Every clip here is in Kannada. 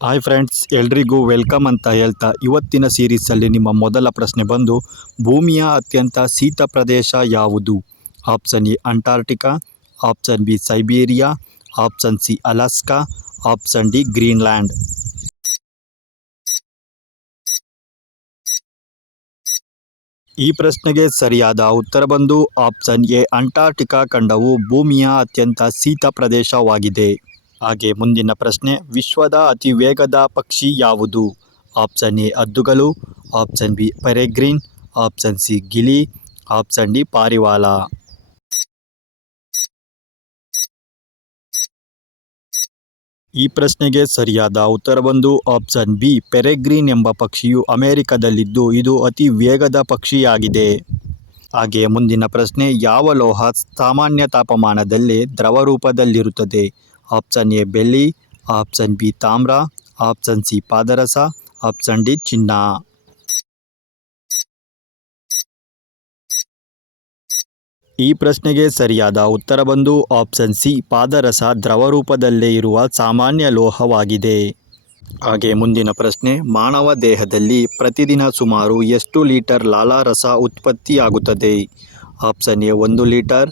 ಹಾಯ್ ಫ್ರೆಂಡ್ಸ್, ಎಲ್ರಿಗೂ ವೆಲ್ಕಮ್ ಅಂತ ಹೇಳ್ತಾ ಇವತ್ತಿನ ಸೀರೀಸಲ್ಲಿ ನಿಮ್ಮ ಮೊದಲ ಪ್ರಶ್ನೆ ಬಂದು, ಭೂಮಿಯ ಅತ್ಯಂತ ಶೀತ ಪ್ರದೇಶ ಯಾವುದು? Option A Antarctica, option B Siberia, option C Alaska, option D Greenland. ಈ ಪ್ರಶ್ನೆಗೆ ಸರಿಯಾದ ಉತ್ತರ ಬಂದು ಆಪ್ಷನ್ ಎ ಅಂಟಾರ್ಟಿಕಾ ಖಂಡವು ಭೂಮಿಯ ಅತ್ಯಂತ ಶೀತ ಪ್ರದೇಶವಾಗಿದೆ. ಹಾಗೆ ಮುಂದಿನ ಪ್ರಶ್ನೆ, ವಿಶ್ವದ ಅತಿ ವೇಗದ ಪಕ್ಷಿ ಯಾವುದು? ಆಪ್ಷನ್ ಎ ಹದ್ದುಗಳು, option B peregrine, option C ಗಿಳಿ, ಆಪ್ಷನ್ ಡಿ ಪಾರಿವಾಳ. ಈ ಪ್ರಶ್ನೆಗೆ ಸರಿಯಾದ ಉತ್ತರ ಬಂದು ಆಪ್ಷನ್ ಬಿ ಪೆರೆಗ್ರಿನ್ ಎಂಬ ಪಕ್ಷಿಯು ಅಮೆರಿಕದಲ್ಲಿದ್ದು ಇದು ಅತಿ ವೇಗದ ಪಕ್ಷಿಯಾಗಿದೆ. ಹಾಗೆ ಮುಂದಿನ ಪ್ರಶ್ನೆ, ಯಾವ ಲೋಹ ಸಾಮಾನ್ಯ ತಾಪಮಾನದಲ್ಲಿ ದ್ರವ ರೂಪದಲ್ಲಿರುತ್ತದೆ? ಆಪ್ಷನ್ ಎ ಬೆಳ್ಳಿ, ಆಪ್ಷನ್ ಬಿ ತಾಮ್ರ, ಆಪ್ಷನ್ ಸಿ ಪಾದರಸ, ಆಪ್ಷನ್ ಡಿ ಚಿನ್ನ. ಈ ಪ್ರಶ್ನೆಗೆ ಸರಿಯಾದ ಉತ್ತರ ಬಂದು ಆಪ್ಷನ್ ಸಿ ಪಾದರಸ ದ್ರವ ರೂಪದಲ್ಲೇ ಇರುವ ಸಾಮಾನ್ಯ ಲೋಹವಾಗಿದೆ. ಹಾಗೆ ಮುಂದಿನ ಪ್ರಶ್ನೆ, ಮಾನವ ದೇಹದಲ್ಲಿ ಪ್ರತಿದಿನ ಸುಮಾರು ಎಷ್ಟು ಲೀಟರ್ ಲಾಲಾರಸ ಉತ್ಪತ್ತಿಯಾಗುತ್ತದೆ? Option A 1 litre,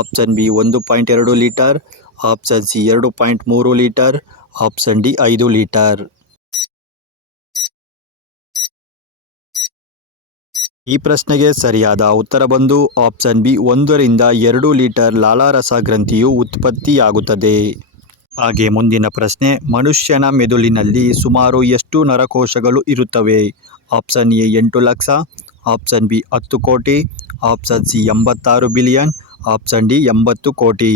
option B 1.2 litre, option C 2.3 litre, option D 5 litre. ಈ ಪ್ರಶ್ನೆಗೆ ಸರಿಯಾದ ಉತ್ತರ ಬಂದು ಆಪ್ಷನ್ ಬಿ 1 ರಿಂದ 2 ಲೀಟರ್ ಲಾಲಾರಸ ಗ್ರಂಥಿಯು ಉತ್ಪತ್ತಿಯಾಗುತ್ತದೆ. ಹಾಗೆ ಮುಂದಿನ ಪ್ರಶ್ನೆ, ಮನುಷ್ಯನ ಮೆದುಳಿನಲ್ಲಿ ಸುಮಾರು ಎಷ್ಟು ನರಕೋಶಗಳು ಇರುತ್ತವೆ? Option A 8 lakh, option B 10 ಕೋಟಿ, option C 86 billion, option D 80 ಕೋಟಿ.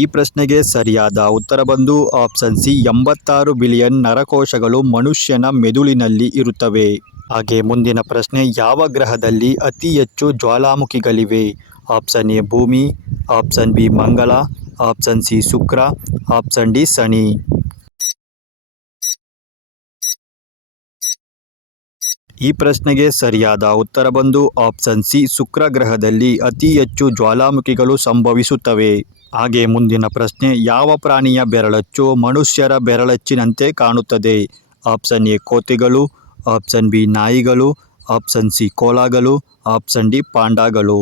ಈ ಪ್ರಶ್ನೆಗೆ ಸರಿಯಾದ ಉತ್ತರ ಬಂದು ಆಪ್ಷನ್ ಸಿ 86 ಬಿಲಿಯನ್ ನರಕೋಶಗಳು ಮನುಷ್ಯನ ಮೆದುಳಿನಲ್ಲಿ ಇರುತ್ತವೆ. ಹಾಗೆ ಮುಂದಿನ ಪ್ರಶ್ನೆ, ಯಾವ ಗ್ರಹದಲ್ಲಿ ಅತಿ ಹೆಚ್ಚು ಜ್ವಾಲಾಮುಖಿಗಳಿವೆ? ಆಪ್ಷನ್ ಎ ಭೂಮಿ, ಆಪ್ಷನ್ ಬಿ ಮಂಗಳ, ಆಪ್ಷನ್ ಸಿ ಶುಕ್ರ, ಆಪ್ಷನ್ ಡಿ ಶನಿ. ಈ ಪ್ರಶ್ನೆಗೆ ಸರಿಯಾದ ಉತ್ತರ ಬಂದು ಆಪ್ಷನ್ ಸಿ ಶುಕ್ರ ಗ್ರಹದಲ್ಲಿ ಅತಿ ಹೆಚ್ಚು ಜ್ವಾಲಾಮುಖಿಗಳು ಸಂಭವಿಸುತ್ತವೆ. ಹಾಗೆ ಮುಂದಿನ ಪ್ರಶ್ನೆ, ಯಾವ ಪ್ರಾಣಿಯ ಬೆರಳಚ್ಚು ಮನುಷ್ಯರ ಬೆರಳಚ್ಚಿನಂತೆ ಕಾಣುತ್ತದೆ? ಆಪ್ಷನ್ ಎ ಕೋತಿಗಳು, ಆಪ್ಷನ್ ಬಿ ನಾಯಿಗಳು, ಆಪ್ಷನ್ ಸಿ ಕೋಲಾಗಳು, ಆಪ್ಷನ್ ಡಿ ಪಾಂಡಾಗಳು.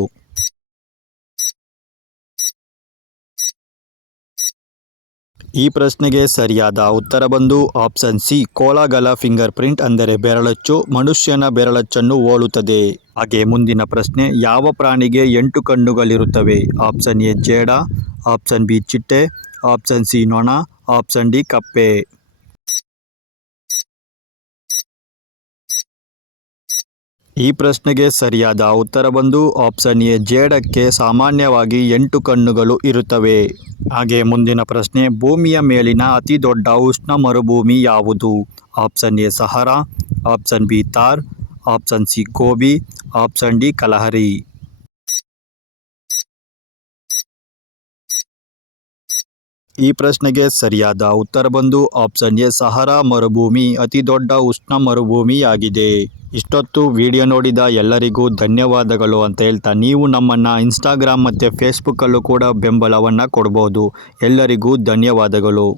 ಈ ಪ್ರಶ್ನೆಗೆ ಸರಿಯಾದ ಉತ್ತರ ಬಂದು ಆಪ್ಷನ್ ಸಿ ಕೋಲಾಗಳ ಫಿಂಗರ್ ಪ್ರಿಂಟ್ ಅಂದರೆ ಬೆರಳಚ್ಚು ಮನುಷ್ಯನ ಬೆರಳಚ್ಚನ್ನು ಹೋಲುತ್ತದೆ. ಹಾಗೆ ಮುಂದಿನ ಪ್ರಶ್ನೆ, ಯಾವ ಪ್ರಾಣಿಗೆ 8 ಕಣ್ಣುಗಳಿರುತ್ತವೆ? ಆಪ್ಷನ್ ಎ ಜೇಡ, ಆಪ್ಷನ್ ಬಿ ಚಿಟ್ಟೆ, ಆಪ್ಷನ್ ಸಿ ನೊಣ, ಆಪ್ಷನ್ ಡಿ ಕಪ್ಪೆ. ಈ ಪ್ರಶ್ನೆಗೆ ಸರಿಯಾದ ಉತ್ತರ ಬಂದು ಆಪ್ಷನ್ ಎ ಜೇಡಕ್ಕೆ ಸಾಮಾನ್ಯವಾಗಿ 8 ಕಣ್ಣುಗಳು ಇರುತ್ತವೆ. ಹಾಗೆ ಮುಂದಿನ ಪ್ರಶ್ನೆ, ಭೂಮಿಯ ಮೇಲಿನ ಅತಿ ದೊಡ್ಡ ಉಷ್ಣ ಮರುಭೂಮಿ ಯಾವುದು? Option A Sahara, option B Thar, option C gobi, option D Kalahari. ಈ ಪ್ರಶ್ನೆಗೆ ಸರಿಯಾದ ಉತ್ತರ ಬಂದು ಆಪ್ಷನ್ ಎ ಸಹರಾ ಮರುಭೂಮಿ ಅತಿ ದೊಡ್ಡ ಉಷ್ಣ ಮರುಭೂಮಿಯಾಗಿದೆ. ಇಷ್ಟೊತ್ತು ವಿಡಿಯೋ ನೋಡಿದ ಎಲ್ಲರಿಗೂ ಧನ್ಯವಾದಗಳು ಅಂತ ಹೇಳ್ತಾ, ನೀವು ನಮ್ಮನ್ನು ಇನ್ಸ್ಟಾಗ್ರಾಮ್ ಮತ್ತು ಫೇಸ್ಬುಕ್ಕಲ್ಲೂ ಕೂಡ ಬೆಂಬಲವನ್ನು ಕೊಡ್ಬೋದು. ಎಲ್ಲರಿಗೂ ಧನ್ಯವಾದಗಳು.